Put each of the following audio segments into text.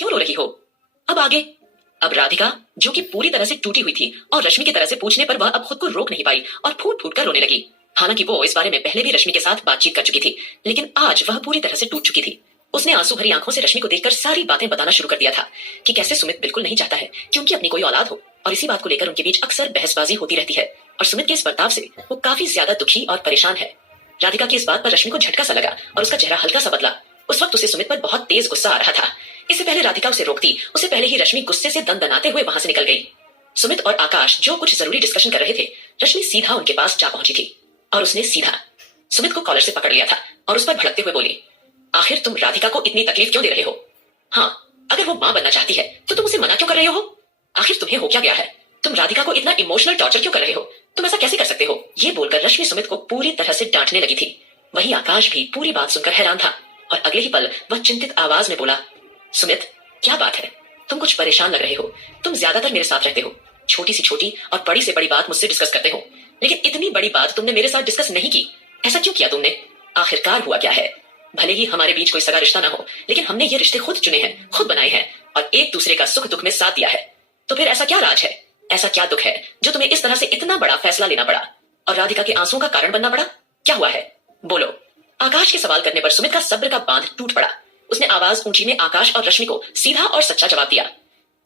क्यों रो रही हो? अब आगे। अब राधिका, जो कि पूरी तरह से टूटी हुई थी और रश्मि की तरह से पूछने पर वह अब खुद को रोक नहीं पाई और फूट फूट कर रोने लगी। हालांकि वो इस बारे में पहले भी रश्मि के साथ बातचीत कर चुकी थी, लेकिन आज वह पूरी तरह से टूट चुकी थी। उसने आंसू भरी आंखों से रश्मि को देखकर सारी बातें बताना शुरू कर दिया था कि कैसे सुमित बिल्कुल नहीं चाहता है कि उनकी अपनी कोई औलाद हो, और इसी बात को लेकर उनके बीच अक्सर बहसबाजी होती रहती है और सुमित के इस बर्ताव से वो काफी ज्यादा दुखी और परेशान है। राधिका की इस बात पर रश्मि को झटका सा लगा और उसका चेहरा हल्का सा बदला। उस वक्त उसे सुमित पर बहुत तेज गुस्सा आ रहा था। इससे पहले राधिका उसे रोकती, उससे पहले ही रश्मि गुस्से से दनाते हुए वहां से निकल गई। सुमित और आकाश जो कुछ जरूरी डिस्कशन कर रहे थे, रश्मि सीधा उनके पास जा पहुंची थी और उसने सीधा सुमित को कॉलर से पकड़ लिया था और उस पर भड़कते हुए बोली, आखिर तुम राधिका को इतनी तकलीफ क्यों दे रहे हो? हाँ, अगर वो मां बनना चाहती है तो तुम उसे मना क्यों कर रहे हो? आखिर तुम्हें हो क्या गया है? तुम राधिका को इतना इमोशनल टॉर्चर क्यों कर रहे हो? तुम ऐसा कैसे कर सकते हो? ये बोलकर रश्मि सुमित को पूरी तरह से डांटने लगी थी। वही आकाश भी पूरी बात सुनकर हैरान था और अगले ही पल वह चिंतित आवाज में बोला, सुमित, क्या बात है? तुम कुछ परेशान लग रहे हो। तुम ज्यादातर मेरे साथ रहते हो, छोटी सी छोटी और बड़ी से बड़ी बात मुझसे डिस्कस करते हो, लेकिन इतनी बड़ी बात तुमने मेरे साथ डिस्कस नहीं की। ऐसा क्यों किया तुमने? आखिरकार हुआ क्या है? भले ही हमारे बीच कोई सगा रिश्ता ना हो, लेकिन हमने ये रिश्ते खुद चुने हैं, खुद बनाए हैं और एक दूसरे का सुख दुख में साथ दिया है। तो फिर ऐसा क्या राज है, ऐसा क्या दुख है जो तुम्हें इस तरह से इतना बड़ा फैसला लेना पड़ा और राधिका के आंसुओं का कारण बनना पड़ा? क्या हुआ है, बोलो। आकाश के सवाल करने पर सुमित का सब्र का बांध टूट पड़ा। उसने आवाज ऊंची में आकाश और रश्मि को सीधा और सच्चा जवाब दिया,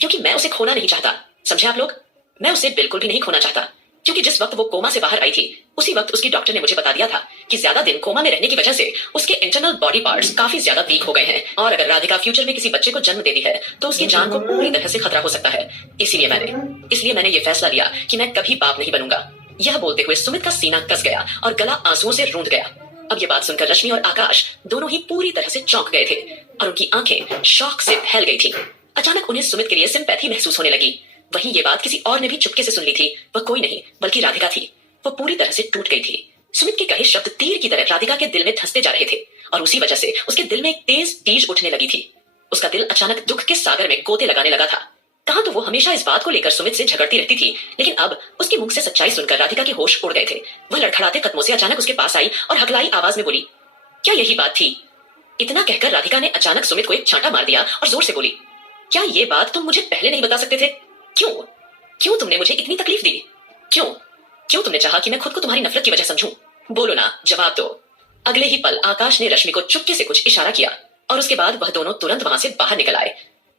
क्योंकि मैं उसे खोना नहीं चाहता। समझे आप लोग? मैं उसे बिल्कुल भी नहीं खोना चाहता, क्योंकि जिस वक्त वो कोमा से बाहर आई थी, उसी वक्त उसकी डॉक्टर ने मुझे बता दिया था कि ज्यादा दिन कोमा में रहने की वजह से उसके इंटरनल बॉडी पार्ट्स काफी ज्यादा वीक हो गए हैं और अगर राधिका फ्यूचर में किसी बच्चे को जन्म देती है तो उसकी जान को पूरी तरह से खतरा हो सकता है। इसलिए मैंने ये फैसला लिया कि मैं कभी बाप नहीं बनूंगा। यह बोलते हुए सुमित का सीना कस गया और गला आंसुओं से रूंध गया। अब ये बात सुनकर रश्मि और आकाश दोनों ही पूरी तरह से चौंक गए थे और उनकी आंखें शौक से फैल गई थी। अचानक उन्हें सुमित के लिए सिंपैथी महसूस होने लगी। वहीं ये बात किसी और ने भी चुपके से सुन ली थी। वह कोई नहीं बल्कि राधिका थी। वो पूरी तरह से टूट गई थी। सुमित के कहे शब्द तीर की तरह राधिका के दिल में धंसते जा रहे थे और उसी वजह से उसके दिल में एक तेज तीज उठने लगी थी। उसका दिल अचानक दुख के सागर में गोते लगाने लगा था। कहा तो वो हमेशा इस बात को लेकर सुमित से झगड़ती रहती थी, लेकिन अब उसके मुख से सच्चाई सुनकर राधिका के होश उड़ गए थे। वह लड़खड़ाते कदमों से अचानक उसके पास आई और हकलाई आवाज में बोली, क्या यही बात थी? इतना कहकर राधिका ने अचानक सुमित को एक छांटा मार दिया और जोर से बोली, क्या ये बात तुम मुझे पहले नहीं बता सकते थे? क्यों तुमने मुझे इतनी तकलीफ दी? क्यों तुमने चाहा कि मैं खुद को तुम्हारी नफरत की वजह समझूं? बोलो ना, जवाब दो। अगले ही पल आकाश ने रश्मि को चुपके से कुछ इशारा किया और उसके बाद वह दोनों तुरंत वहां से बाहर निकल आए।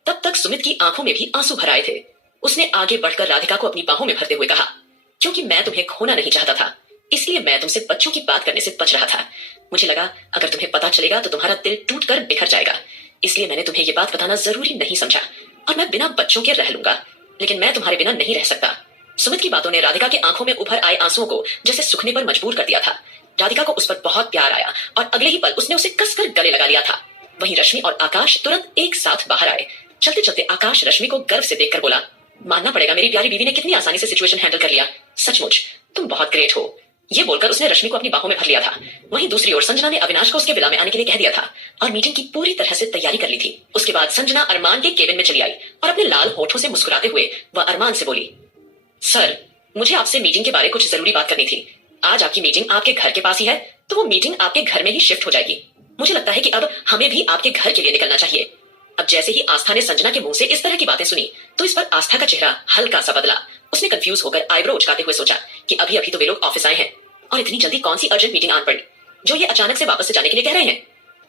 तब तक सुमित की आंखों में भी आंसू भर आए थे। उसने आगे बढ़कर राधिका को अपनी बाहों में भरते हुए कहा, क्योंकि मैं तुम्हें खोना नहीं चाहता था, इसलिए मैं तुमसे बच्चों की बात करने से बच रहा था। मुझे लगा अगर तुम्हें पता चलेगा तो तुम्हारा दिल टूटकर बिखर जाएगा, इसलिए मैंने तुम्हें ये बात बताना जरूरी नहीं समझा और मैं बिना बच्चों के रह लूंगा, लेकिन मैं तुम्हारे बिना नहीं रह सकता। सुमित की बातों ने राधिका के आंखों में उभर आए आंसुओं को जैसे सूखने पर मजबूर कर दिया था। राधिका को उस पर बहुत प्यार आया और अगले ही पल उसने उसे कसकर गले लगा लिया था। वहीं रश्मि और आकाश तुरंत एक साथ बाहर आए। चलते चलते आकाश रश्मि को गर्व से देखकर बोला, मानना पड़ेगा मेरी प्यारी बीवी ने कितनी आसानी से सिचुएशन हैंडल कर लिया। सचमुच तुम बहुत ग्रेट हो। ये बोलकर उसने रश्मि को अपनी बाहों में भर लिया था। वहीं दूसरी ओर संजना ने अविनाश को उसके विला में आने के लिए कह दिया था और मीटिंग की पूरी तरह से तैयारी कर ली थी। उसके बाद संजना अरमान के केबिन में चली आई और अपने लाल होठों से मुस्कुराते हुए वह अरमान से बोली, सर, मुझे आपसे मीटिंग के बारे कुछ जरूरी बात करनी थी। आज आपकी मीटिंग आपके घर के पास ही है, तो वो मीटिंग आपके घर में ही शिफ्ट हो जाएगी। मुझे लगता है कि अब हमें भी आपके घर के लिए निकलना चाहिए। अब जैसे ही आस्था ने संजना के मुंह से इस तरह की बातें सुनी तो इस पर आस्था का चेहरा हल्का सा बदला। उसने कंफ्यूज होकर आईब्रो उचकाते हुए सोचा कि अभी अभी तो वे लोग ऑफिस आए हैं और इतनी जल्दी कौन सी अर्जेंट मीटिंग आन पड़ी जो ये अचानक से वापस से जाने के लिए कह रहे हैं।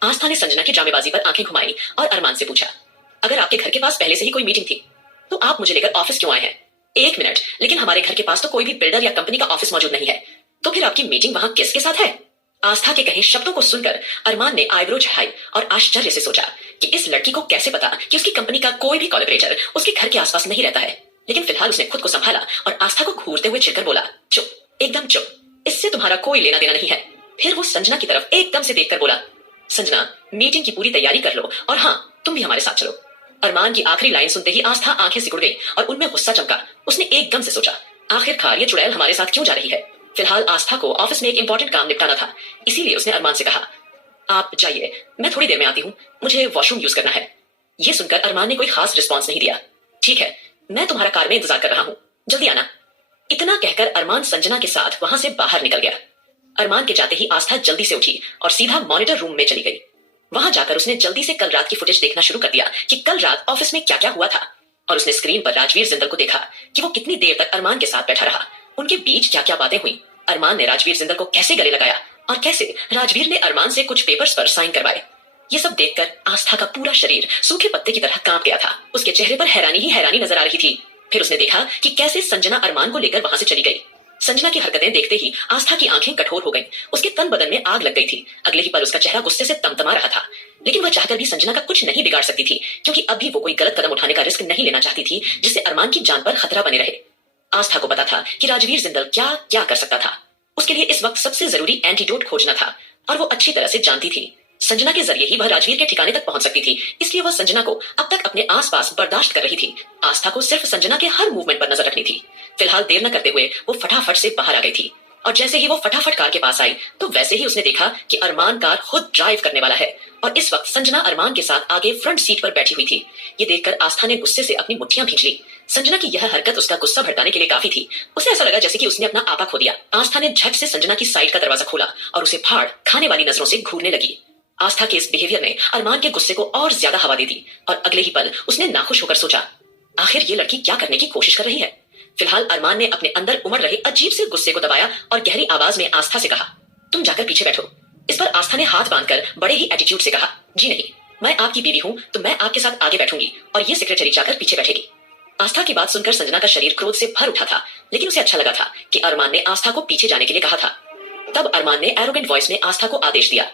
आस्था ने संजना की ड्रामेबाजी पर आंखें घुमाई और अरमान से पूछा, अगर आपके घर के पास पहले से ही कोई मीटिंग थी तो आप मुझे लेकर ऑफिस क्यों आए हैं? एक मिनट, लेकिन हमारे घर के पास तो कोई भी बिल्डर या कंपनी का ऑफिस मौजूद नहीं है, तो फिर आपकी मीटिंग वहां किसके साथ है? आस्था के कहे शब्दों को सुनकर अरमान ने आईब्रो चढ़ाई और आश्चर्य से सोचा कि इस लड़की को कैसे पता कि उसकी कंपनी का कोई भी कोलैबोरेटर उसके घर के आसपास नहीं रहता है। लेकिन फिलहाल उसने खुद को संभाला और आस्था को घूरते हुए चिढ़कर बोला, चुप, एकदम चुप, इससे तुम्हारा कोई लेना देना नहीं है। फिर वो संजना की तरफ एकदम से देखकर बोला, संजना, मीटिंग की पूरी तैयारी कर लो और हाँ, तुम भी हमारे साथ चलो। अरमान की आखिरी लाइन सुनते ही आस्था आंखें सिकुड़ गई और उनमें गुस्सा चमका। उसने एकदम से सोचा, आखिरकार ये चुड़ैल हमारे साथ क्यों जा रही है? फिलहाल आस्था को ऑफिस में एक इंपॉर्टेंट काम निपटाना था, इसीलिए उसने अरमान से कहा, आप जाइए, मैं थोड़ी देर में आती हूँ, मुझे वॉशरूम यूज करना है। ये सुनकर अरमान ने कोई खास रिस्पॉन्स नहीं दिया। ठीक है, मैं तुम्हारा कार में इंतजार कर रहा हूँ, जल्दी आना। इतना कहकर अरमान संजना के साथ वहां से बाहर निकल गया। अरमान के जाते ही आस्था जल्दी से उठी और सीधा मॉनिटर रूम में चली गई। वहां जाकर उसने जल्दी से कल रात की फुटेज देखना शुरू कर दिया कि कल रात ऑफिस में क्या क्या हुआ था। और उसने स्क्रीन पर राजवीर जिंदल को देखा कि वो कितनी देर तक अरमान के साथ बैठा रहा, उनके बीच क्या क्या बातें हुई, अरमान ने राजवीर जिंदल को कैसे गले लगाया और कैसे राजवीर ने अरमान से कुछ पेपर्स पर साइन करवाए। ये सब देखकर आस्था का पूरा शरीर सूखे पत्ते की तरह कांप गया था। उसके चेहरे पर हैरानी ही हैरानी नजर आ रही थी। फिर उसने देखा कि कैसे संजना अरमान को लेकर वहां से चली गई। संजना की हरकतें देखते ही आस्था की आंखें कठोर हो गईं। उसके तन बदन में आग लग गई थी। अगले ही पल उसका चेहरा गुस्से से तमतमा रहा था, लेकिन वह चाहकर भी संजना का कुछ नहीं बिगाड़ सकती थी, क्योंकि अब भी वो कोई गलत कदम उठाने का रिस्क नहीं लेना चाहती थी जिससे अरमान की जान पर खतरा बने रहे। आस्था को पता था कि राजवीर जिंदल क्या क्या कर सकता था। उसके लिए इस वक्त सबसे जरूरी एंटीडोट खोजना था, और वो अच्छी तरह से जानती थी संजना के जरिए ही वह राजवीर के ठिकाने तक पहुंच सकती थी। इसलिए वह संजना को अब तक अपने आसपास बर्दाश्त कर रही थी। आस्था को सिर्फ संजना के हर मूवमेंट पर नजर रखनी थी। फिलहाल देर न करते हुए वो फटाफट से बाहर आ गई थी, और जैसे ही वो फटाफट कार के पास आई तो वैसे ही उसने देखा कि अरमान कार खुद ड्राइव करने वाला है, और इस वक्त संजना अरमान के साथ आगे फ्रंट सीट पर बैठी हुई थी। ये देखकर आस्था ने गुस्से से अपनी मुट्ठियां भींच ली। संजना की यह हरकत उसका गुस्सा भड़काने के लिए काफी थी। उसे ऐसा लगा जैसे कि उसने अपना आपा खो दिया। आस्था ने झट से संजना की साइड का दरवाजा खोला और उसे फाड़ खाने वाली नजरों से घूरने लगी। आस्था के इस बिहेवियर ने अरमान के गुस्से को और ज्यादा हवा दे दी, और अगले ही पल उसने नाखुश होकर सोचा, आखिर ये लड़की क्या करने की कोशिश कर रही है। फिलहाल अरमान ने अपने अंदर उमड़ रहे अजीब से गुस्से को दबाया और गहरी आवाज में आस्था से कहा, तुम जाकर पीछे बैठो। इस पर आस्था ने हाथ बांधकर बड़े ही एटीट्यूड से कहा, जी नहीं, मैं आपकी बीवी हूं तो मैं आपके साथ आगे बैठूंगी और ये सेक्रेटरी जाकर पीछे बैठेगी। आस्था की बात सुनकर संजना का शरीर क्रोध से भर उठा था, लेकिन उसे अच्छा लगा था कि अरमान ने आस्था को पीछे जाने के लिए कहा था। तब अरमान ने एरोगेंट वॉइस में आस्था को आदेश दिया,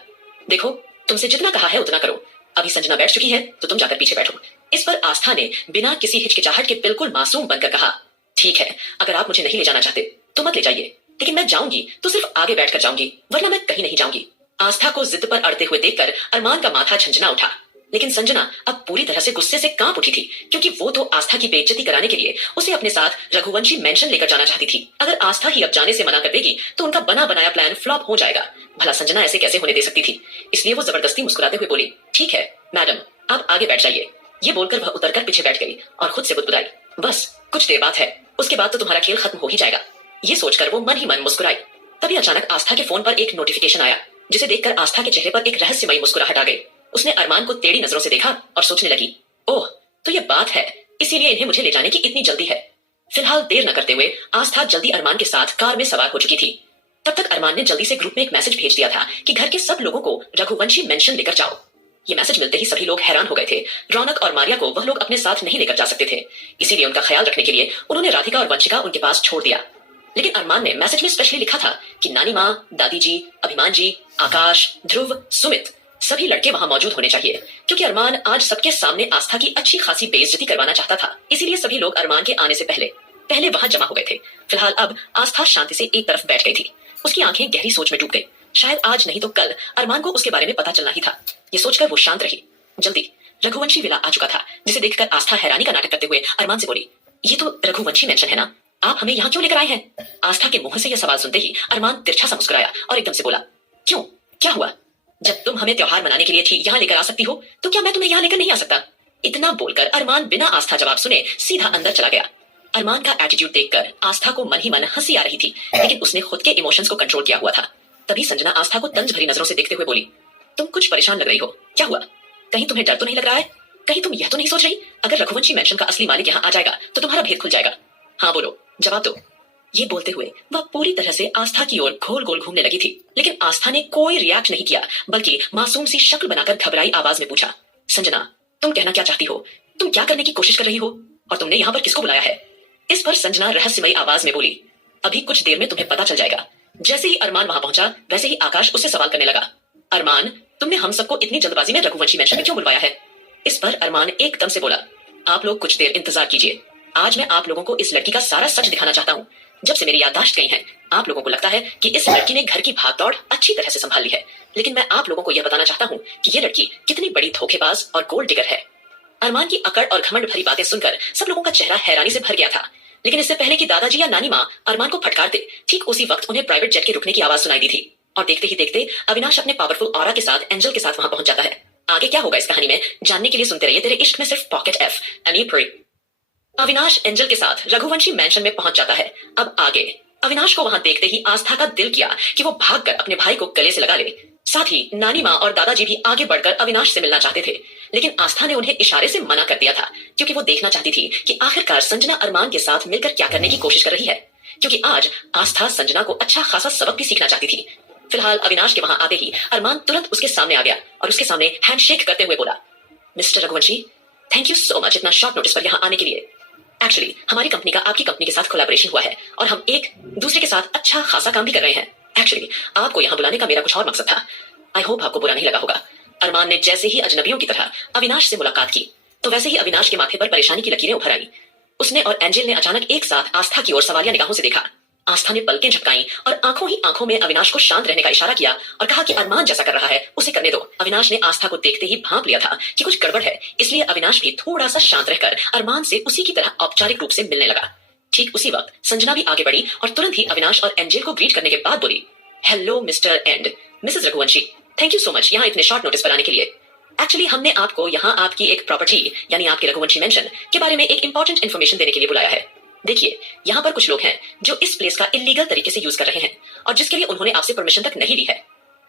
देखो तुमसे जितना कहा है उतना करो। अभी संजना बैठ चुकी है तो तुम जाकर पीछे बैठो। इस पर आस्था ने बिना किसी हिचकिचाहट के बिल्कुल मासूम बनकर कहा, ठीक है, अगर आप मुझे नहीं ले जाना चाहते तो मत ले जाइए, लेकिन मैं जाऊंगी तो सिर्फ आगे बैठकर जाऊंगी, वरना मैं कहीं नहीं जाऊंगी। आस्था को जिद पर अड़ते हुए देखकर अरमान का माथा झंझना उठा, लेकिन संजना अब पूरी तरह से गुस्से से कांप उठी थी, क्योंकि वो तो आस्था की बेइज्जती कराने के लिए उसे अपने साथ रघुवंशी मेंशन लेकर जाना चाहती थी। अगर आस्था ही अब जाने से मना कर देगी तो उनका बना बनाया प्लान फ्लॉप हो जाएगा। भला संजना ऐसे कैसे होने दे सकती थी। इसलिए वो जबरदस्ती मुस्कुराते हुए बोली, ठीक है मैडम, आप आगे बैठ जाइए। ये बोलकर वह उतरकर पीछे बैठ गई और खुद से बुदबुदाई, बस कुछ देर बात है, उसके बाद तो तुम्हारा खेल खत्म हो ही जाएगा। ये सोचकर वो मन ही मन मुस्कुराई। तभी अचानक आस्था के फोन पर एक नोटिफिकेशन आया, जिसे देखकर आस्था के चेहरे पर एक रहस्यमयी मुस्कुराहट आ गई। उसने अरमान को टेढ़ी नजरों से देखा और सोचने लगी, ओह तो ये बात है, इसीलिए इन्हें मुझे ले जाने की इतनी जल्दी है। फिलहाल देर न करते हुए आस्था जल्दी अरमान के साथ कार में सवार हो चुकी थी। तब तक अरमान ने जल्दी से ग्रुप में एक मैसेज भेज दिया था कि घर के सब लोगों को रघुवंशी मेंशन लेकर जाओ। ये मैसेज मिलते ही सभी लोग हैरान हो गए थे। रौनक और मारिया को वह लोग अपने साथ नहीं लेकर जा सकते थे, इसीलिए उनका ख्याल रखने के लिए उन्होंने राधिका और वंशिका उनके पास छोड़ दिया। लेकिन अरमान ने मैसेज में स्पेशली लिखा था कि नानी माँ, दादी जी, अभिमान जी, आकाश, ध्रुव, सुमित सभी लड़के वहां मौजूद होने चाहिए, क्योंकि अरमान आज सबके सामने आस्था की अच्छी खासी बेइज्जती करवाना चाहता था। इसीलिए सभी लोग अरमान के आने से पहले पहले वहां जमा हो गए थे। फिलहाल अब आस्था शांति से एक तरफ बैठ गई थी। उसकी आंखें गहरी सोच में डूब गई। शायद आज नहीं तो कल अरमान को उसके बारे में पता चलना ही था। ये सोचकर वो शांत रही। जल्दी रघुवंशी विला आ चुका था, जिसे देखकर आस्था हैरानी का नाटक करते हुए अरमान से बोली, ये तो रघुवंशी मेंशन है ना, आप हमें यहाँ क्यों लेकर आए हैं। आस्था के मुंह से यह सवाल सुनते ही अरमान तिरछा सा मुस्कुराया और एकदम से बोला, क्यों, क्या हुआ। जब तुम हमें त्योहार मनाने के लिए ठीक यहाँ लेकर आ सकती हो तो क्या मैं तुम्हें यहाँ लेकर नहीं आ सकता। इतना बोलकर अरमान बिना आस्था जवाब सुने सीधा अंदर चला गया। अरमान का एटीट्यूड देखकर आस्था को मन ही मन हंसी आ रही थी, लेकिन उसने खुद के इमोशंस को कंट्रोल किया हुआ था। तभी संजना आस्था को तंज भरी नजरों से देखते हुए बोली, तुम कुछ परेशान लग रही हो, क्या हुआ। कहीं तुम्हें डर तो नहीं लग रहा है। कहीं तुम यह तो नहीं सोच रही अगर रघुवंशी मेंशन का असली मालिक यहाँ आ जाएगा तो तुम्हारा भेद खुल जाएगा। हाँ बोलो, जवाब दो। ये बोलते हुए वह पूरी तरह से आस्था की ओर गोल गोल घूमने लगी थी, लेकिन आस्था ने कोई रिएक्ट नहीं किया, बल्कि मासूम सी शक्ल बनाकर घबराई आवाज में पूछा, संजना तुम कहना क्या चाहती हो, तुम क्या करने की कोशिश कर रही हो, और तुमने यहाँ पर किसको बुलाया है। इस पर संजना रहस्यमयी आवाज में बोली, अभी कुछ देर में तुम्हें पता चल जाएगा। जैसे ही अरमान वहां पहुंचा वैसे ही आकाश उससे सवाल करने लगा, अरमान तुमने हम सबको इतनी जल्दबाजी में रघुवंशी मेंशन में क्यों बुलवाया है। इस पर अरमान एकदम से बोला, आप लोग कुछ देर इंतजार कीजिए, आज मैं आप लोगों को इस लड़की का सारा सच दिखाना चाहता हूँ। जब से मेरी याददाश्त गई है आप लोगों को लगता है कि इस लड़की ने घर की भागदौड़ अच्छी तरह से संभाल ली है, लेकिन मैं आप लोगों को यह बताना चाहता हूँ कि ये लड़की कितनी बड़ी धोखेबाज और गोल्ड डिगर है। अरमान की अकड़ और घमंड भरी बातें सुनकर सब लोगों का चेहरा हैरानी से भर गया था, लेकिन इससे पहले कि दादाजी या नानी माँ अरमान को फटकारते, ठीक उसी वक्त उन्हें प्राइवेट जेट के रुकने की आवाज सुनाई दी थी, और देखते ही देखते अविनाश अपने पावरफुल ऑरा के साथ एंजल के साथ वहां पहुंच जाता है। आगे क्या होगा इस कहानी में जानने के लिए सुनते रहिए तेरे इश्क में सिर्फ pocket F any. Avinash angel के साथ रघुवंशी मेंशन में पहुंच जाता है। अब आगे अविनाश को वहां देखते ही आस्था का दिल किया कि वो भागकर अपने भाई को गले से लगा ले। साथ ही नानी माँ और दादाजी भी आगे बढ़कर अविनाश से मिलना चाहते थे, लेकिन आस्था ने उन्हें इशारे से मना कर दिया था, क्योंकि वो देखना चाहती थी कि आखिरकार संजना अरमान के साथ मिलकर क्या करने की कोशिश कर रही है, क्योंकि आज आस्था संजना को अच्छा खासा सबक भी सीखना चाहती थी। फिलहाल अविनाश के वहां आते ही अरमान तुरंत उसके सामने आ गया और उसके सामने हैंडशेक करते हुए बोला, mister Raghuvanshi, thank you so much इतना शॉर्ट नोटिस पर यहाँ आने के लिए। एक्चुअली हमारी कंपनी का आपकी कंपनी के साथ कोलैबोरेशन हुआ है और हम एक दूसरे के साथ अच्छा खासा काम भी कर रहे हैं। एक्चुअली आपको यहाँ बुलाने का मेरा कुछ और मकसद था। आई होप आपको बुरा नहीं लगा होगा। अरमान ने जैसे ही अजनबियों की तरह अविनाश से मुलाकात की तो वैसे ही अविनाश के माथे पर परेशानी की लकीरें उभर आई। उसने और एंजल ने अचानक एक साथ आस्था की ओर सवालिया निगाहों से देखा। आस्था ने पलकें झपकाई और आंखों ही आंखों में अविनाश को शांत रहने का इशारा किया और कहा कि अरमान जैसा कर रहा है उसे करने दो। अविनाश ने आस्था को देखते ही भांप लिया था कि कुछ गड़बड़ है, इसलिए अविनाश भी थोड़ा सा शांत रहकर अरमान से उसी की तरह औपचारिक रूप से मिलने लगा। ठीक उसी वक्त संजना भी आगे बढ़ी और तुरंत ही अविनाश और एंजल को ग्रीट करने के बाद बोली, hello mister and Mrs Raghuvanshi, thank you so much यहाँ इतने शॉर्ट नोटिस पर आने के लिए। एक्चुअली हमने आपको यहाँ आपकी एक प्रॉपर्टी यानी आपके रघुवंशी मेंशन के बारे में एक इंपॉर्टेंट इन्फॉर्मेशन देने के लिए बुलाया है। देखिए, यहाँ पर कुछ लोग हैं जो इस प्लेस का इलीगल तरीके से यूज कर रहे हैं और जिसके लिए उन्होंने आपसे परमिशन तक नहीं ली है।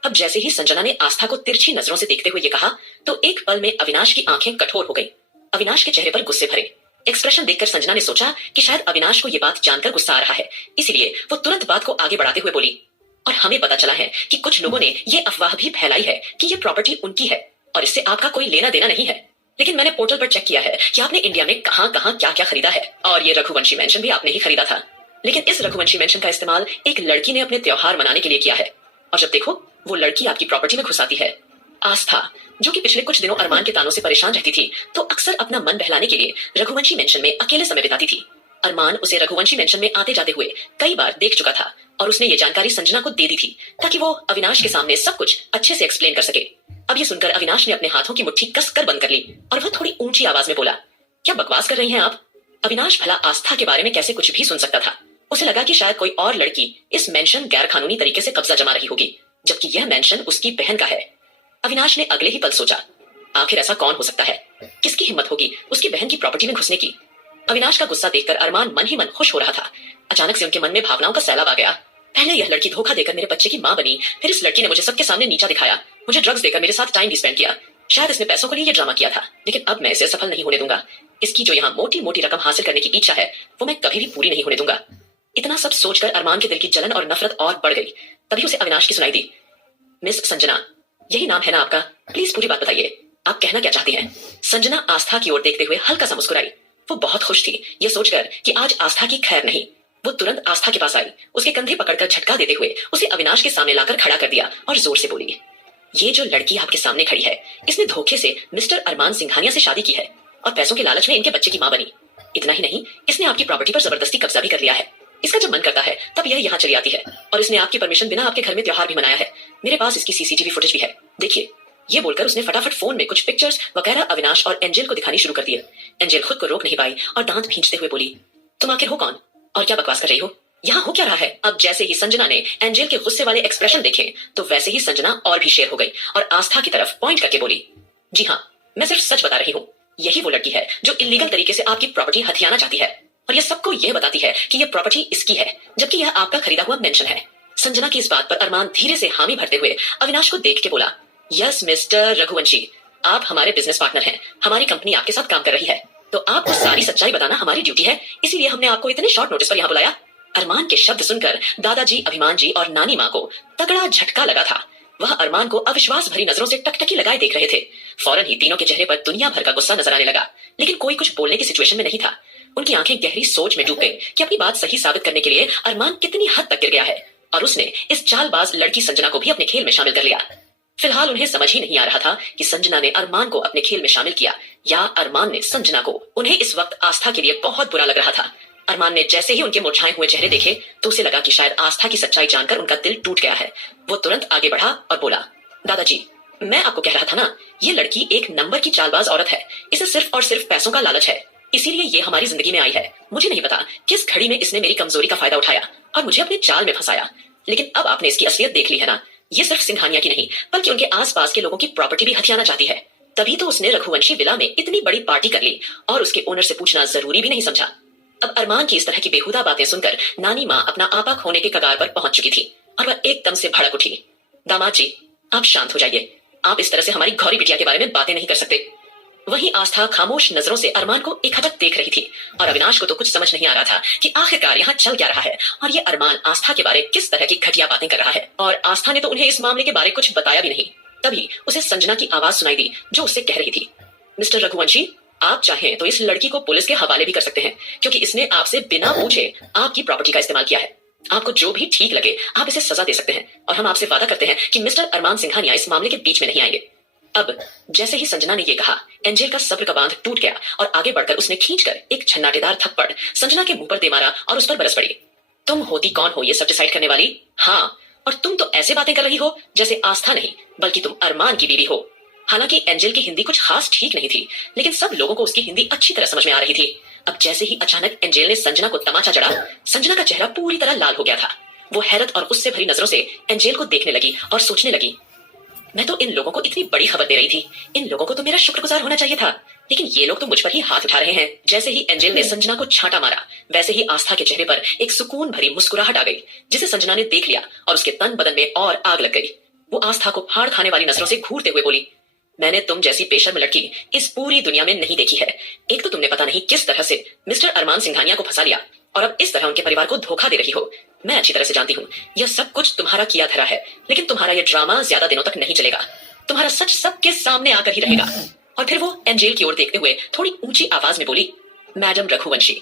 अब जैसे ही संजना ने आस्था को तिरछी नजरों से देखते हुए ये कहा तो एक पल में अविनाश की आंखें कठोर हो गई। अविनाश के चेहरे पर गुस्से भरे एक्सप्रेशन देखकर संजना ने सोचा कि शायद अविनाश को यह बात जानकर गुस्सा आ रहा है, इसलिए वो तुरंत बात को आगे बढ़ाते हुए बोली, और हमें पता चला है कि कुछ लोगों ने ये अफवाह भी फैलाई है कि ये प्रॉपर्टी उनकी है और इससे आपका कोई लेना देना नहीं है। लेकिन मैंने पोर्टल पर चेक किया है कि आपने इंडिया में कहां कहां क्या क्या खरीदा है और ये रघुवंशी मेंशन भी आपने ही खरीदा था। लेकिन इस रघुवंशी मेंशन का इस्तेमाल एक लड़की ने अपने त्योहार मनाने के लिए किया है और जब देखो वो लड़की आपकी प्रॉपर्टी में घुस आती है। आस्था, जो कि पिछले कुछ दिनों अरमान के तानों से परेशान रहती थी, तो अक्सर अपना मन बहलाने के लिए रघुवंशी मेंशन में अकेले समय बिताती थी। अरमान उसे रघुवंशी मेंशन में आते जाते हुए कई बार देख चुका था और उसने ये जानकारी संजना को दे दी थी ताकि वो अविनाश के सामने सब कुछ अच्छे से एक्सप्लेन कर सके। अब ये सुनकर अविनाश ने अपने हाथों की मुट्ठी कसकर बंद कर ली और वह थोड़ी ऊंची आवाज में बोला, क्या बकवास कर रही हैं आप? अविनाश भला आस्था के बारे में कैसे कुछ भी सुन सकता था। उसे लगा कि शायद कोई और लड़की इस मेंशन गैर कानूनी तरीके से कब्जा जमा रही होगी, जबकि यह मेंशन उसकी बहन का है। अविनाश ने अगले ही पल सोचा, आखिर ऐसा कौन हो सकता है? किसकी हिम्मत होगी उसकी बहन की प्रॉपर्टी में घुसने की? अविनाश का गुस्सा देखकर अरमान मन ही मन खुश हो रहा था। अचानक से उनके मन में भावनाओं का सैलाब आ गया। पहले यह लड़की धोखा देकर मेरे बच्चे की मां बनी, फिर इस लड़की ने मुझे सबके सामने नीचा दिखाया, मुझे ड्रग्स देकर मेरे साथ टाइम भी स्पेंड किया। शायद इसने पैसों के लिए ये ड्रामा किया था, लेकिन अब मैं इसे सफल नहीं होने दूंगा। इसकी जो यहाँ मोटी मोटी रकम हासिल करने की इच्छा है वो मैं कभी भी पूरी नहीं होने दूंगा। इतना सब सोचकर अरमान के दिल की जलन और नफरत और बढ़ गई। तभी उसे अविनाश की सुनाई दी, मिस संजना, यही नाम है ना आपका? प्लीज पूरी बात बताइए, आप कहना क्या चाहती हैं? संजना आस्था की ओर देखते हुए हल्का सा मुस्कुराई। वो बहुत खुश थी ये सोचकर कि आज आस्था की खैर नहीं। वो तुरंत आस्था के पास आई, उसके कंधे पकड़कर झटका देते हुए उसे अविनाश के सामने लाकर खड़ा कर दिया और जोर से बोली, ये जो लड़की आपके सामने खड़ी है, इसने धोखे से मिस्टर अरमान सिंघानिया से शादी की है और पैसों के लालच में इनके बच्चे की मां बनी। इतना ही नहीं, इसने आपकी प्रॉपर्टी पर जबरदस्ती कब्जा भी कर लिया है। इसका जब मन करता है तब यह यहाँ चली आती है और इसने आपकी परमिशन बिना आपके घर में त्योहार भी मनाया है। मेरे पास इसकी सीसीटीवी फुटेज भी है, देखिए। ये बोलकर उसने फटाफट फोन में कुछ पिक्चर्स वगैरह अविनाश और एंजल को दिखानी शुरू कर दिए। एंजल खुद को रोक नहीं पाई और दांत भींचते हुए बोली, तुम आखिर हो कौन और क्या बकवास कर रही हो? यहाँ हो क्या रहा है? अब जैसे ही संजना ने एंजल के गुस्से वाले एक्सप्रेशन देखे तो वैसे ही संजना और भी शेर हो गई और आस्था की तरफ पॉइंट करके बोली, जी हाँ, मैं सिर्फ सच बता रही हूँ। यही वो लड़की है जो इलीगल तरीके से आपकी प्रॉपर्टी हथियाना चाहती है और यह सबको यह बताती है कि यह प्रॉपर्टी इसकी है, जबकि यह आपका खरीदा हुआ मेंशन है। संजना की इस बात पर अरमान धीरे से हामी भरते हुए अविनाश को देख के बोला, यस मिस्टर रघुवंशी, आप हमारे बिजनेस पार्टनर हैं, हमारी कंपनी आपके साथ काम कर रही है, तो आपको सारी सच्चाई बताना हमारी ड्यूटी है, इसीलिए हमने आपको इतने शॉर्ट नोटिस पर यहाँ बुलाया। अरमान के शब्द सुनकर दादाजी, अभिमान जी और नानी माँ को तगड़ा झटका लगा था। वह अरमान को अविश्वास भरी नजरों से टकटकी लगाए देख रहे थे। फौरन ही तीनों के चेहरे पर दुनिया भर का गुस्सा नजर आने लगा, लेकिन कोई कुछ बोलने की सिचुएशन में नहीं था। उनकी आंखें गहरी सोच में डूब गई कि अपनी बात सही साबित करने के लिए अरमान कितनी हद तक गिर गया है और उसने इस चालबाज लड़की संजना को भी अपने खेल में शामिल कर लिया। फिलहाल उन्हें समझ ही नहीं आ रहा था कि संजना ने अरमान को अपने खेल में शामिल किया या अरमान ने संजना को। उन्हें इस वक्त आस्था के लिए बहुत बुरा लग रहा था। अरमान ने जैसे ही उनके मुरझाए हुए चेहरे देखे तो उसे लगा कि शायद आस्था की सच्चाई जानकर उनका दिल टूट गया है। वो तुरंत आगे बढ़ा और बोला, दादाजी, मैं आपको कह रहा था ना, ये लड़की एक नंबर की चालबाज औरत है। इसे सिर्फ और सिर्फ पैसों का लालच है, इसीलिए ये हमारी जिंदगी में आई है। मुझे नहीं पता किस घड़ी में इसने मेरी कमजोरी का फायदा उठाया और मुझे अपने जाल में फंसाया, लेकिन अब आपने इसकी असलियत देख ली है ना। ये सिर्फ सिंघानिया की नहीं बल्कि उनके आसपास के लोगों की प्रॉपर्टी भी हथियाना चाहती है। तभी तो उसने रघुवंशी विला में इतनी बड़ी पार्टी कर ली और उसके ओनर से पूछना जरूरी भी नहीं समझा। अब अरमान की इस तरह की बेहुदा बातें सुनकर नानी माँ अपना आपा खोने के कगार पर पहुंच चुकी थी और वह एकदम से भड़क उठी। दामाद जी, आप शांत हो जाइए। आप इस तरह से हमारी गौरी बिटिया के बारे में बातें नहीं कर सकते। वहीं आस्था खामोश नजरों से अरमान को एक हटक देख रही थी और अविनाश को तो कुछ समझ नहीं आ रहा था कि आखिरकार यहाँ चल क्या रहा है और ये अरमान आस्था के बारे किस तरह की घटिया बातें कर रहा है। और आस्था ने तो उन्हें इस मामले के बारे कुछ बताया भी नहीं। तभी उसे संजना की आवाज सुनाई दी जो उससे कह रही थी, मिस्टर रघुवंशी, आप चाहें तो इस लड़की को पुलिस के हवाले भी कर सकते हैं क्योंकि इसने आपसे बिना पूछे आपकी प्रॉपर्टी का इस्तेमाल किया है। आपको जो भी ठीक लगे आप इसे सजा दे सकते हैं और हम आपसे वादा करते हैं कि मिस्टर अरमान सिंघानिया इस मामले के बीच में नहीं आएंगे। अब जैसे ही संजना ने ये कहा, एंजेल का सब्र का बांध टूट गया और आगे बढ़कर उसने खींचकर एक छन्नाटेदार थप्पड़ संजना के मुंह पर दे मारा और उस पर बरस पड़ी। तुम होती कौन हो ये सब डिसाइड करने वाली? हाँ, और तुम तो ऐसे बातें कर रही हो जैसे आस्था नहीं बल्कि तुम अरमान की बीवी हो। हालांकि एंजेल की हिंदी कुछ खास ठीक नहीं थी, लेकिन सब लोगों को उसकी हिंदी अच्छी तरह समझ में आ रही थी। अब जैसे ही अचानक एंजेल ने संजना को तमाचा जड़ा, संजना का चेहरा पूरी तरह लाल हो गया था। वो हैरत और गुस्से भरी नजरों से एंजेल को देखने लगी और सोचने लगी, मैं तो इन लोगों को इतनी बड़ी खबर दे रही थी, इन लोगों को तो मेरा शुक्रगुजार होना चाहिए था, लेकिन ये लोग तो मुझ पर ही हाथ उठा रहे हैं। जैसे ही एंजेल ने संजना को छांटा मारा, वैसे ही आस्था के चेहरे पर एक सुकून भरी मुस्कुराहट आ गई जिसे संजना ने देख लिया और उसके तन बदन में और आग लग गई। वो आस्था को फाड़ खाने वाली नजरों से घूरते हुए बोली, मैंने तुम जैसी बेशर्म लड़की इस पूरी दुनिया में नहीं देखी है। एक तो तुमने पता नहीं किस तरह से मिस्टर अरमान सिंघानिया को फंसा लिया और अब इस तरह उनके परिवार को धोखा दे रही हो। मैं अच्छी तरह से जानती हूँ यह सब कुछ तुम्हारा किया धरा है, लेकिन तुम्हारा यह ड्रामा ज्यादा दिनों तक नहीं चलेगा। तुम्हारा सच सबके सामने आकर ही रहेगा। और फिर वो एंजेल की ओर देखते हुए थोड़ी ऊंची आवाज में बोली, मैडम रघुवंशी,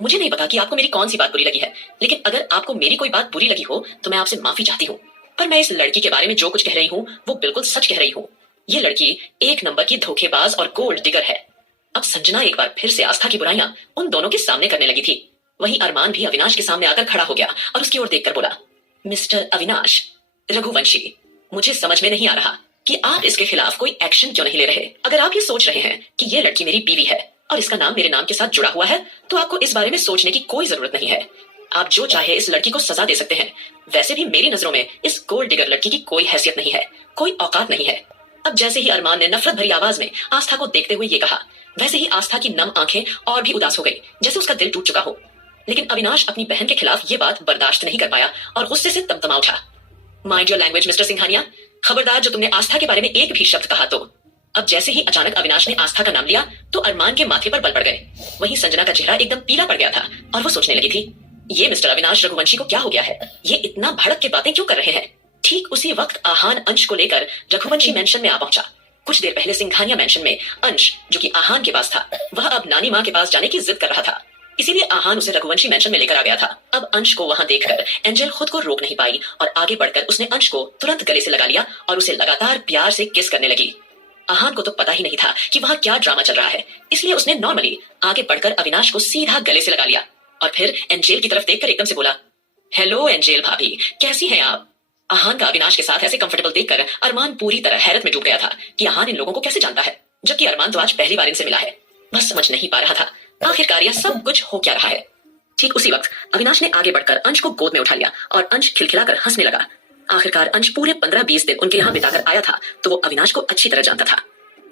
मुझे नहीं पता कि आपको मेरी कौन सी बात बुरी लगी है, लेकिन अगर आपको मेरी कोई बात बुरी लगी हो तो मैं आपसे माफी चाहती हूँ, पर मैं इस लड़की के बारे में जो कुछ कह रही हूँ वो बिल्कुल सच कह रही हूँ। ये लड़की एक नंबर की धोखेबाज और गोल्ड डिगर है। अब संजना एक बार फिर से आस्था की बुराइयां उन दोनों के सामने करने लगी थी। वहीं अरमान भी अविनाश के सामने आकर खड़ा हो गया और उसकी ओर देखकर बोला, मिस्टर अविनाश, रघुवंशी, मुझे समझ में नहीं आ रहा कि आप इसके खिलाफ कोई एक्शन क्यों नहीं ले रहे। अगर आप ये सोच रहे हैं कि ये लड़की मेरी बीवी है और इसका नाम मेरे नाम के साथ जुड़ा हुआ है तो आपको इस बारे में सोचने की कोई जरूरत नहीं है। आप जो चाहे इस लड़की को सजा दे सकते हैं। वैसे भी मेरी नजरों में इस गोल्ड डिगर लड़की की कोई हैसियत नहीं है, कोई औकात नहीं है। अब जैसे ही अरमान ने नफरत भरी आवाज में आस्था को देखते हुए ये कहा, वैसे ही आस्था की नम आंखें और भी उदास हो गई जैसे उसका दिल टूट चुका हो। लेकिन अविनाश अपनी बहन के खिलाफ ये बात बर्दाश्त नहीं कर पाया और गुस्से से तमतमा उठा। Mind your language mister Singhania, खबरदार जो तुमने आस्था के बारे में एक भी शब्द कहा तो। अब जैसे ही अचानक अविनाश ने आस्था का नाम लिया तो अरमान के माथे पर बल पड़ गए। वहीं संजना का चेहरा एकदम पीला पड़ गया था और वो सोचने लगी थी, ये मिस्टर अविनाश रघुवंशी को क्या हो गया है, ये इतना भड़क के बातें क्यों कर रहे हैं। ठीक उसी वक्त आहान अंश को लेकर रघुवंशी मेंशन में आ पहुंचा। कुछ देर पहले सिंघानिया मेंशन में अंश, जो कि आहान के पास था, वह अब नानी माँ के पास जाने की जिद कर रहा था, इसीलिए आहान उसे रघुवंशी मेंशन में लेकर आ गया था। अब अंश को वहां देखकर एंजल खुद को रोक नहीं पाई और आगे बढ़कर उसने अंश को तुरंत गले से लगा लिया और उसे लगातार प्यार से किस करने लगी। आहान को तो पता ही नहीं था कि वहां क्या ड्रामा चल रहा है, इसलिए उसने नॉर्मली आगे बढ़कर अविनाश को सीधा गले से लगा लिया और फिर एंजेल की तरफ देखकर एकदम से बोला, हेलो एंजेल भाभी, कैसी हैं आप। आहान का अविनाश के साथ ऐसे कंफर्टेबल देखकर अरमान पूरी तरह हैरत में डूब गया था कि आहान इन लोगों को कैसे जानता है, जबकि अरमान तो आज पहली बार इनसे मिला है। बस समझ नहीं पा रहा था आखिरकार यह सब कुछ हो क्या रहा है। ठीक उसी वक्त अविनाश ने आगे बढ़कर अंश को गोद में उठा लिया और अंश खिलखिलाकर हंसने लगा। आखिरकार अंश पूरे 15-20 दिन उनके यहाँ बिताकर आया था तो वो अविनाश को अच्छी तरह जानता था।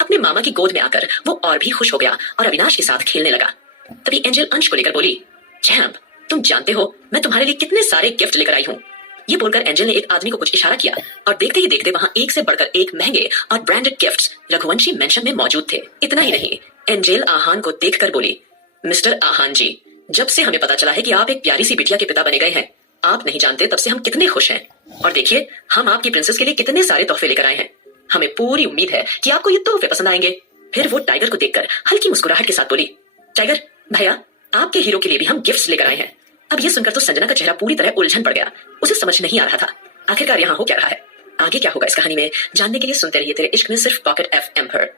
अपने मामा की गोद में आकर वो और भी खुश हो गया और अविनाश के साथ खेलने लगा। तभी एंजल अंश को लेकर बोली, चैंप, तुम जानते हो मैं तुम्हारे लिए कितने सारे गिफ्ट लेकर आई हूँ। ये बोलकर एंजल ने एक आदमी को कुछ इशारा किया और देखते ही देखते वहां एक से बढ़कर एक महंगे और ब्रांडेड गिफ्ट्स रघुवंशी मेंशन में मौजूद थे। इतना ही नहीं, एंजल आहान को देखकर बोली, मिस्टर आहान जी, जब से हमें पता चला है कि आप एक प्यारी सी बिटिया के पिता बने गए हैं, आप नहीं जानते तब से हम कितने खुश हैं। और देखिए हम आपकी प्रिंसेस के लिए कितने सारे तोहफे लेकर आए हैं। हमें पूरी उम्मीद है कि आपको ये तोहफे पसंद आएंगे। फिर वो टाइगर को देखकर हल्की मुस्कुराहट के साथ बोली, टाइगर भैया, आपके हीरो के लिए भी हम गिफ्ट्स लेकर आए हैं। अब ये सुनकर तो संजना का चेहरा पूरी तरह उलझन पड़ गया। उसे समझ नहीं आ रहा था आखिरकार यहाँ हो क्या रहा है। आगे क्या होगा इस कहानी में जानने के लिए सुनते रहिए तेरे इश्क में सिर्फ पॉकेट FM पर।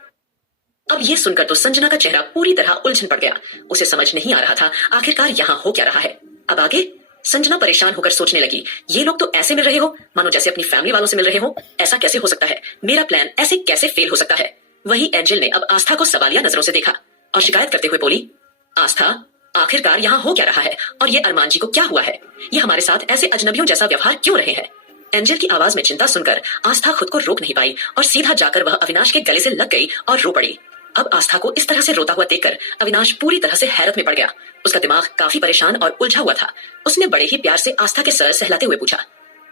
अब ये सुनकर तो संजना का चेहरा पूरी तरह उलझन पड़ गया। उसे समझ नहीं आ रहा था आखिरकार यहाँ हो क्या रहा है। अब आगे संजना परेशान होकर सोचने लगी, ये लोग तो ऐसे मिल रहे हो मानो जैसे अपनी फैमिली वालों से मिल रहे हो। ऐसा कैसे हो सकता है, मेरा प्लान ऐसे कैसे फेल हो सकता है। वही एंजल ने अब आस्था को सवालिया नजरों से देखा और शिकायत करते हुए बोली, आस्था, आखिरकार यहाँ हो क्या रहा है और ये अरमान जी को क्या हुआ है। ये हमारे साथ ऐसे अजनबियों जैसा व्यवहार क्यों रहे हैं। एंजल की आवाज में चिंता सुनकर आस्था खुद को रोक नहीं पाई और सीधा जाकर वह अविनाश के गले से लग गई और रो पड़ी। अब आस्था को इस तरह से रोता हुआ देखकर अविनाश पूरी तरह से हैरत में पड़ गया। उसका दिमाग काफी परेशान और उलझा हुआ था। उसने बड़े ही प्यार से आस्था के सर सहलाते हुए पूछा,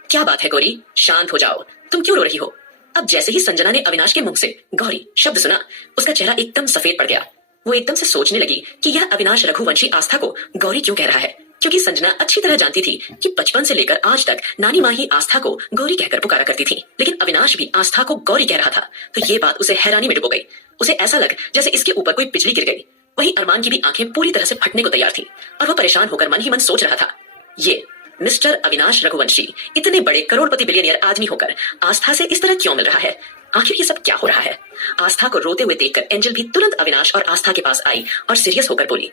क्या बात है गौरी, शांत हो जाओ, तुम क्यों रो रही हो। अब जैसे ही संजना ने अविनाश के मुंह से गौरी शब्द सुना, उसका चेहरा एकदम सफेद पड़ गया। वो एकदम से सोचने लगी कि यह अविनाश रघुवंशी आस्था को गौरी क्यों कह रहा है, क्योंकि संजना अच्छी तरह जानती थी कि बचपन से लेकर आज तक नानी माँ ही आस्था को गौरी कहकर पुकारा करती थी। लेकिन अविनाश भी आस्था को गौरी कह रहा था, तो ये बात उसे हैरानी में डुबो गई। उसे ऐसा लग जैसे इसके ऊपर कोई बिजली गिर गई। वहीं अरमान की भी आंखें पूरी तरह से फटने को तैयार थी और वह परेशान होकर मन ही मन सोच रहा था, ये मिस्टर अविनाश रघुवंशी इतने बड़े करोड़पति बिलियनियर आदमी होकर आस्था से इस तरह क्यों मिल रहा है? आखिर ये सब क्या हो रहा है? आस्था को रोते हुए देखकर एंजल भी तुरंत अविनाश और आस्था के पास आई और सीरियस होकर बोली,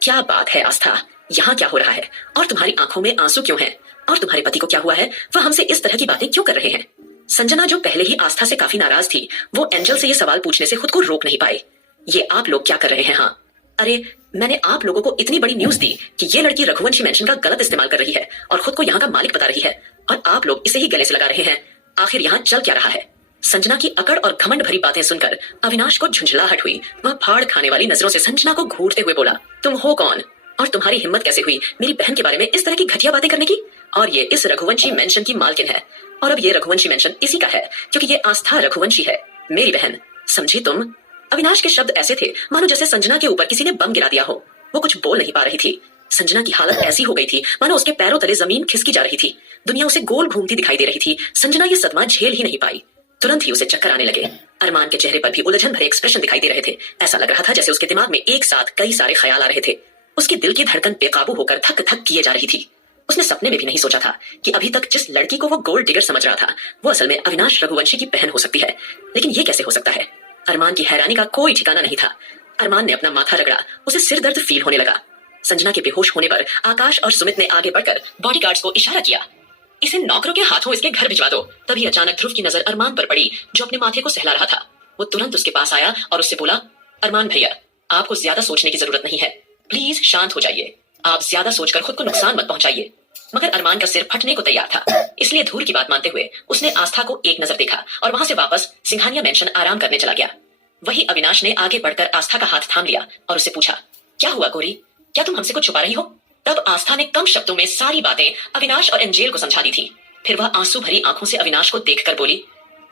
क्या बात है आस्था, यहाँ क्या हो रहा है? और तुम्हारी आंखों में आंसू क्यों हैं? और तुम्हारे पति को क्या हुआ है? वह हमसे इस तरह की बातें क्यों कर रहे हैं? संजना जो पहले ही आस्था से काफी नाराज थी, वो एंजल से ये सवाल पूछने से खुद को रोक नहीं पाई। ये आप लोग क्या कर रहे हैं? हाँ, अरे मैंने आप लोगों को इतनी बड़ी न्यूज दी कि ये लड़की रघुवंशी मेंशन का गलत इस्तेमाल कर रही है और खुद को यहाँ का मालिक बता रही है, और आप लोग इसे ही गले से लगा रहे हैं। आखिर यहाँ चल क्या रहा है? संजना की अकड़ और घमंड भरी बातें सुनकर अविनाश को झुंझलाहट हुई। वह फाड़ खाने वाली नजरों से संजना को घूरते हुए बोला, तुम हो कौन और तुम्हारी हिम्मत कैसे हुई मेरी बहन के बारे में इस तरह की घटिया बातें करने की? और ये इस रघुवंशी मेंशन की मालकिन है, और अब ये रघुवंशी मेंशन इसी का है क्योंकि ये आस्था रघुवंशी है, मेरी बहन, समझी तुम? अविनाश के शब्द ऐसे थे मानो जैसे संजना के ऊपर किसी ने बम गिरा दिया हो। वो कुछ बोल नहीं पा रही थी। संजना की हालत ऐसी हो गई थी मानो उसके पैरों तले जमीन खिसकी जा रही थी। दुनिया उसे गोल घूमती दिखाई दे रही थी। संजना ये सदमा झेल ही नहीं पाई। तुरंत ही उसे चक्कर आने लगे। अरमान के चेहरे पर भी उलझन भरे एक्सप्रेशन दिखाई दे रहे थे। ऐसा लग रहा था जैसे उसके दिमाग में एक साथ कई सारे ख्याल आ रहे थे। उसके दिल की धड़कन बेकाबू होकर धक धक किए जा रही थी। उसने सपने में भी नहीं सोचा था कि अभी तक जिस लड़की को वो गोल्ड डिगर समझ रहा था वो असल में अविनाश रघुवंशी की बहन हो सकती है। लेकिन ये कैसे हो सकता है? अरमान की हैरानी का कोई ठिकाना नहीं था। अरमान ने अपना माथा रगड़ा। उसे सिर दर्द फील होने लगा। संजना के बेहोश होने पर आकाश और सुमित ने आगे बढ़कर बॉडीगार्ड्स को इशारा किया, इसे नौकरों के हाथों इसके घर भिजवा दो। तभी अचानक ध्रुव की नजर अरमान पर पड़ी जो अपने माथे को सहला रहा था। वो तुरंत उसके पास आया और उससे बोला, अरमान भैया, आपको ज्यादा सोचने की जरूरत नहीं है, प्लीज शांत हो जाइए। आप ज्यादा सोचकर खुद को नुकसान मत पहुंचाइए। मगर अरमान का सिर फटने को तैयार था, इसलिए धूर की बात मानते हुए उसने आस्था को एक नजर देखा और वहां से वापस सिंघानिया मेंशन आराम करने चला गया। वही अविनाश ने आगे बढ़कर आस्था का हाथ थाम लिया और उससे पूछा, क्या हुआ गौरी, क्या तुम हमसे कुछ छुपा रही हो? तब आस्था ने कम शब्दों में सारी बातें अविनाश और एंजेल को समझा दी थी। फिर वह आंसू भरी आंखों से अविनाश को देखकर बोली,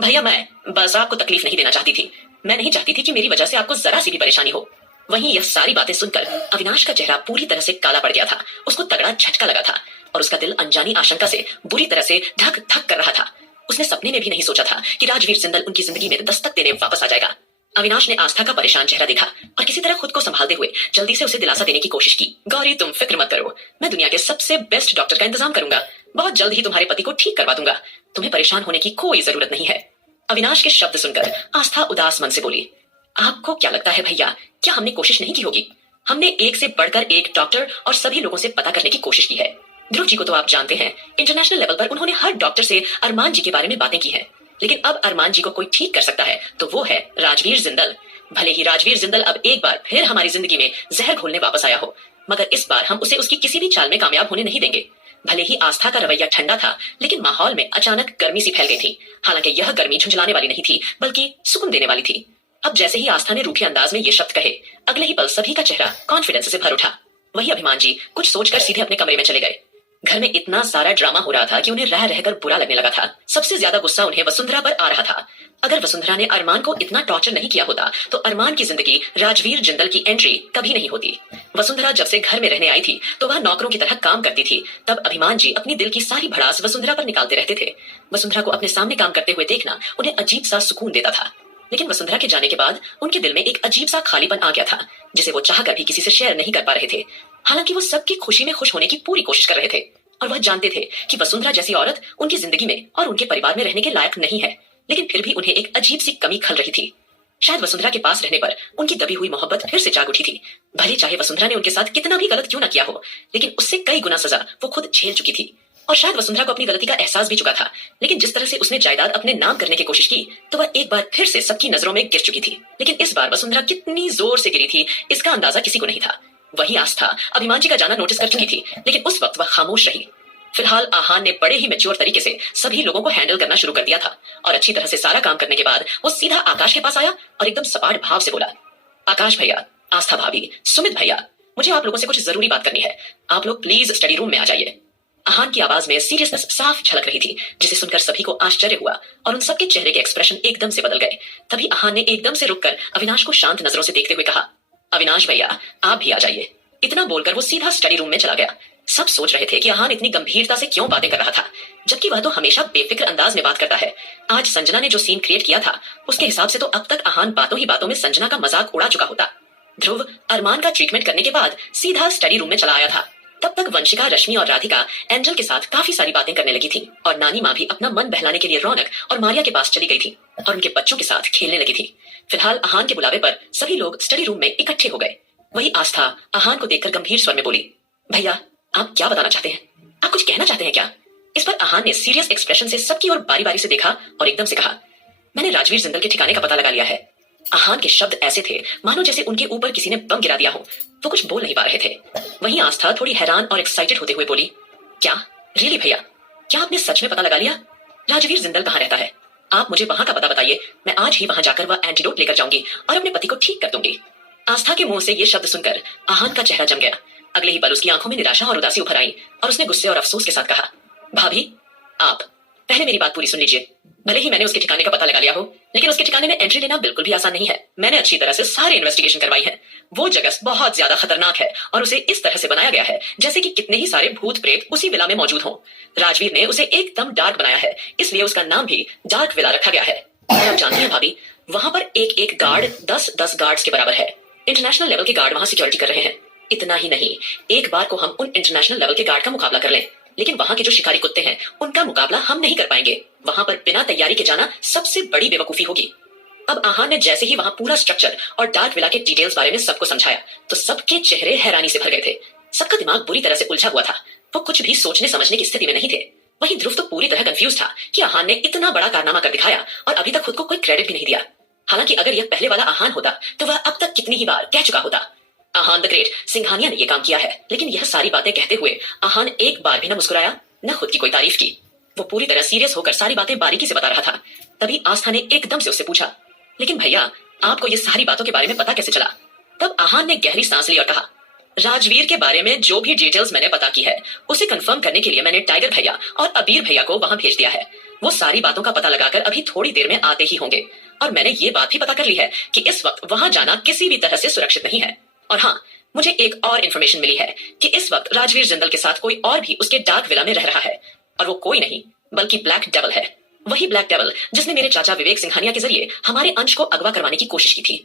भैया मैं बस आपको तकलीफ नहीं देना चाहती थी। मैं नहीं चाहती थी कि मेरी वजह से आपको जरा सी भी परेशानी हो। वहीं यह सारी बातें सुनकर अविनाश का चेहरा पूरी तरह से काला पड़ गया था। उसको तगड़ा झटका लगा था और उसका दिल अनजानी आशंका से बुरी तरह से धक धक कर रहा था। उसने सपने में भी नहीं सोचा था कि राजवीर जिंदल उनकी जिंदगी में दस्तक देने वापस आ जाएगा। अविनाश ने आस्था का परेशान चेहरा देखा और किसी तरह खुद को संभालते हुए जल्दी से उसे दिलासा देने की कोशिश की। गौरी, तुम फिक्र मत करो, मैं दुनिया के सबसे बेस्ट डॉक्टर का इंतजाम करूंगा। बहुत जल्द ही तुम्हारे पति को ठीक करवा दूंगा। तुम्हें परेशान होने की कोई जरूरत नहीं है। अविनाश के शब्द सुनकर आस्था उदास मन से बोली, आपको क्या लगता है भैया, क्या हमने कोशिश नहीं की होगी? हमने एक से बढ़कर एक डॉक्टर और सभी लोगों से पता करने की कोशिश की है। ध्रुव जी को तो आप जानते हैं, इंटरनेशनल लेवल पर उन्होंने हर डॉक्टर से अरमान जी के बारे में बातें की हैं। लेकिन अब अरमान जी को कोई ठीक कर सकता है तो वो है राजवीर जिंदल। भले ही राजवीर जिंदल अब एक बार फिर हमारी जिंदगी में जहर घोलने वापस आया हो, मगर इस बार हम उसे उसकी किसी भी चाल में कामयाब होने नहीं देंगे। भले ही आस्था का रवैया ठंडा था, लेकिन माहौल में अचानक गर्मी सी फैल गई थी। हालांकि यह गर्मी झुंझलाने वाली नहीं थी, बल्कि सुकून देने वाली थी। अब जैसे ही आस्था ने रूखे अंदाज में ये शब्द कहे, अगले ही पल सभी का चेहरा कॉन्फिडेंस से भर उठा। वही अभिमान जी कुछ सोचकर सीधे अपने कमरे में चले गए। घर में इतना सारा ड्रामा हो रहा था कि उन्हें रह रहकर बुरा लगने लगा था। सबसे ज्यादा गुस्सा उन्हें वसुंधरा पर आ रहा था। अगर वसुंधरा ने अरमान को इतना टॉर्चर नहीं किया होता तो अरमान की जिंदगी राजवीर जिंदल की एंट्री कभी नहीं होती। वसुंधरा जब से घर में रहने आई थी तो वह नौकरों की तरह काम करती थी। तब अभिमान जी अपनी दिल की सारी भड़ास वसुंधरा पर निकालते रहते थे। वसुंधरा को अपने सामने काम करते हुए देखना उन्हें अजीब सा सुकून देता था। लेकिन वसुंधरा के जाने के बाद उनके दिल में एक अजीब सा खालीपन आ गया था, जिसे वो चाहकर भी किसी से शेयर नहीं कर पा रहे थे। हालांकि वो सबकी खुशी में खुश होने की पूरी कोशिश कर रहे थे और वह जानते थे कि वसुंधरा जैसी औरत उनकी जिंदगी में और उनके परिवार में रहने के लायक नहीं है। लेकिन फिर भी उन्हें एक अजीब सी कमी खल रही थी। शायद वसुंधरा के पास रहने पर उनकी दबी हुई मोहब्बत फिर से जाग उठी थी। भले चाहे वसुंधरा ने उनके साथ कितना भी गलत क्यों ना किया हो, लेकिन उससे कई गुना सजा वो खुद झेल चुकी थी। और शायद वसुंधरा को अपनी गलती का एहसास भी चुका था। लेकिन जिस तरह से उसने जायदाद अपने नाम करने की कोशिश की तो वह एक बार फिर से सबकी नजरों में गिर चुकी थी। लेकिन इस बार वसुंधरा कितनी जोर से गिरी थी इसका अंदाजा किसी को नहीं था। वही आस्था अभिमान जी का जाना नोटिस कर चुकी थी, लेकिन उस वक्त वह खामोश रही। फिलहाल आहान ने बड़े ही मैच्योर तरीके से सभी लोगों को हैंडल करना शुरू कर दिया था और अच्छी तरह से सारा काम करने के बाद वो सीधा आकाश के पास आया और एकदम सपाट भाव से बोला, आकाश भैया, आस्था भाभी, सुमित भैया, मुझे आप लोगों से कुछ जरूरी बात करनी है। आप लोग प्लीज स्टडी रूम में आ जाइए। आहान की आवाज में सीरियसनेस साफ झलक रही थी, जिसे सुनकर सभी को आश्चर्य हुआ और उन सबके चेहरे के एक्सप्रेशन एकदम से बदल गए। तभी आहान ने एकदम से रुककर अविनाश को शांत नजरों से देखते हुए कहा, अविनाश भैया, आप भी आ जाइए। इतना बोलकर वो सीधा स्टडी रूम में चला गया। सब सोच रहे थे कि आहान इतनी गंभीरता से क्यों बातें कर रहा था, जबकि वह तो हमेशा बेफिक्र अंदाज में बात करता है। आज संजना ने जो सीन क्रिएट किया था, उसके हिसाब से तो अब तक आहान बातों ही बातों में संजना का मजाक उड़ा चुका होता। ध्रुव अरमान का ट्रीटमेंट करने के बाद सीधा स्टडी रूम में चला आया था। तब तक वंशिका, रश्मि और राधिका एंजल के साथ काफी सारी बातें करने लगी थी और नानी माँ भी अपना मन बहलाने के लिए रौनक और मारिया के पास चली गई थी और उनके बच्चों के साथ खेलने लगी थी। फिलहाल आहान के बुलावे पर सभी लोग स्टडी रूम में इकट्ठे हो गए। वही आस्था आहान को देखकर गंभीर स्वर में बोली, भैया, आप क्या बताना चाहते हैं? आप कुछ कहना चाहते हैं क्या? इस पर आहान ने सीरियस एक्सप्रेशन से सबकी ओर बारी बारी से देखा और एकदम से कहा, मैंने राजवीर जिंदल के ठिकाने का पता लगा लिया है। आहान के शब्द ऐसे थे मानो जैसे उनके ऊपर किसी ने बम गिरा दिया हो। वो कुछ बोल नहीं पा रहे थे। वहीं आस्था थोड़ी हैरान और एक्साइटेड होते हुए बोली, क्या रियली भैया, क्या आपने सच में पता लगा लिया? राजवीर जिंदल कहाँ रहता है? आप मुझे वहां का पता बताइए, मैं आज ही वहां जाकर वह एंटीडोट लेकर जाऊंगी और अपने पति को ठीक कर दूंगी। आस्था के मुंह से ये शब्द सुनकर आहान का चेहरा जम गया। अगले ही पल उसकी आंखों में निराशा और उदासी उभर आई और उसने गुस्से और अफसोस के साथ कहा, भाभी, आप पहले मेरी बात पूरी सुन लीजिए। भले ही मैंने उसके ठिकाने का पता लगा लिया हो, लेकिन उसके ठिकाने में एंट्री लेना बिल्कुल भी आसान नहीं है। मैंने अच्छी तरह से सारी इन्वेस्टिगेशन करवाई है। वो जगह बहुत ज्यादा खतरनाक है और उसे इस तरह से बनाया गया है जैसे कि कितने ही सारे भूत प्रेत उसी विला में मौजूद हों। राजवीर ने उसे एकदम डार्क बनाया है, इसलिए उसका नाम भी डार्क विला रखा गया है। और आप जानती हैं भाभी, वहां पर एक एक गार्ड 10-10 गार्ड्स के बराबर है। इंटरनेशनल लेवल के गार्ड वहां सिक्योरिटी कर रहे हैं। इतना ही नहीं, एक बार को हम उन इंटरनेशनल लेवल के गार्ड का मुकाबला कर लें, लेकिन वहां के जो शिकारी कुत्ते हैं उनका मुकाबला हम नहीं कर पाएंगे। वहां पर बिना तैयारी के जाना सबसे बड़ी बेवकूफी होगी। अब आहान ने जैसे ही वहां पूरा स्ट्रक्चर और डार्क विला के डिटेल्स बारे में सबको समझाया तो सबके चेहरे हैरानी से भर गए थे। सबका दिमाग बुरी तरह से उलझा हुआ था। वो कुछ भी सोचने समझने की स्थिति में नहीं थे। वहीं ध्रुव तो पूरी तरह कंफ्यूज था कि आहान ने इतना बड़ा कारनामा कर दिखाया और अभी तक खुद को कोई क्रेडिट भी नहीं दिया। हालांकि अगर यह पहले वाला आहान होता तो वह अब तक कितनी ही बार कह चुका होता, आहान द ग्रेट, सिंघानिया ने यह काम किया है। लेकिन यह सारी बातें कहते हुए आहान एक बार भी न मुस्कुराया, न खुद की कोई तारीफ की। वो पूरी तरह सीरियस होकर सारी बातें बारीकी से बता रहा था। तभी आस्था ने एकदम से उससे पूछा, लेकिन भैया, आपको ये सारी बातों के बारे में पता कैसे चला? तब आहान ने गहरी सांस ली और कहा, राजवीर के बारे में जो भी डिटेल्स मैंने पता की है उसे कंफर्म करने के लिए मैंने टाइगर भैया और अबीर भैया को वहां भेज दिया है। वो सारी बातों का पता लगाकर अभी थोड़ी देर में आते ही होंगे। और मैंने ये बात भी पता कर ली है कि इस वक्त वहां जाना किसी भी तरह से सुरक्षित नहीं है। और हाँ, मुझे एक और इन्फॉर्मेशन मिली है कि इस वक्त राजवीर जिंदल के साथ कोई और भी उसके डार्क विला में रह रहा है और वो कोई नहीं बल्कि ब्लैक डेविल है। वही ब्लैक डेविल जिसने मेरे चाचा विवेक सिंघानिया के जरिए हमारे अंश को अगवा करवाने की कोशिश की थी।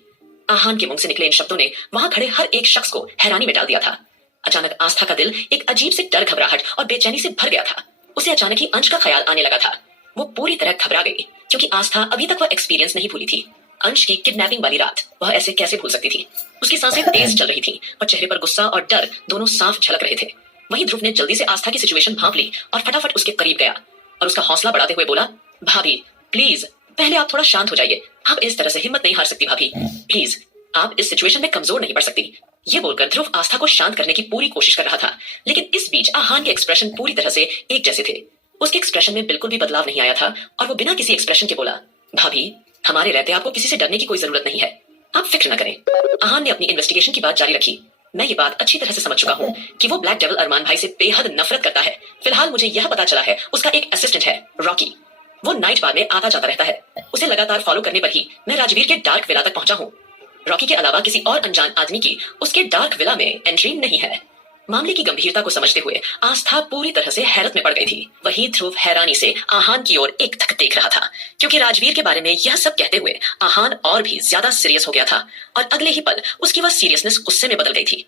आहान के मुंह से निकले इन शब्दों ने वहां खड़े हर एक शख्स को हैरानी में डाल दिया था। अचानक आस्था का दिल एक अजीब से डर, घबराहट और बेचैनी से भर गया था। उसे अचानक ही अंश का ख्याल आने लगा था। वो पूरी तरह घबरा गई क्योंकि आस्था अभी तक वह एक्सपीरियंस नहीं भूली थी। अंश की किडनैपिंग वाली रात वह ऐसे कैसे भूल सकती थी? उसकी सांसें तेज चल रही थी और चेहरे पर गुस्सा और डर दोनों साफ झलक रहे थे। वहीं ध्रुव ने जल्दी से आस्था की सिचुएशन भांप ली और फटाफट उसके करीब गया और उसका हौसला बढ़ाते हुए बोला, भाभी प्लीज, पहले आप थोड़ा शांत हो जाइए। आप इस तरह से हिम्मत नहीं हार सकती भाभी, प्लीज, आप इस सिचुएशन में कमजोर नहीं पड़ सकती। ये बोलकर ध्रुव आस्था को शांत करने की पूरी कोशिश कर रहा था, लेकिन इस बीच आहान के एक्सप्रेशन पूरी तरह से एक जैसे थे। उसके एक्सप्रेशन में बिल्कुल भी बदलाव नहीं आया था और वो बिना किसी एक्सप्रेशन के बोला, भाभी, हमारे रहते आपको किसी से डरने की कोई जरूरत नहीं है, आप फिक्र न करें। आहान ने अपनी इन्वेस्टिगेशन की बात जारी रखी। मैं ये बात अच्छी तरह से समझ चुका हूँ कि वो ब्लैक डेविल अरमान भाई से बेहद नफरत करता है। फिलहाल मुझे यह पता चला है उसका एक असिस्टेंट है, रॉकी। वो नाइट बार में आता जाता रहता है। उसे लगातार फॉलो करने पर ही मैं राजवीर के डार्क विला तक पहुंचा हूँ। रॉकी के अलावा किसी और अनजान आदमी की उसके डार्क विला में एंट्री नहीं है। मामले की गंभीरता को समझते हुए आस्था पूरी तरह से हैरत में पड़ गई थी। वही ध्रुव हैरानी से आहान की ओर एकटक देख रहा था, क्योंकि राजवीर के बारे में यह सब कहते हुए आहान और भी ज्यादा सीरियस हो गया था और अगले ही पल उसकी वह सीरियसनेस गुस्से में बदल गई थी।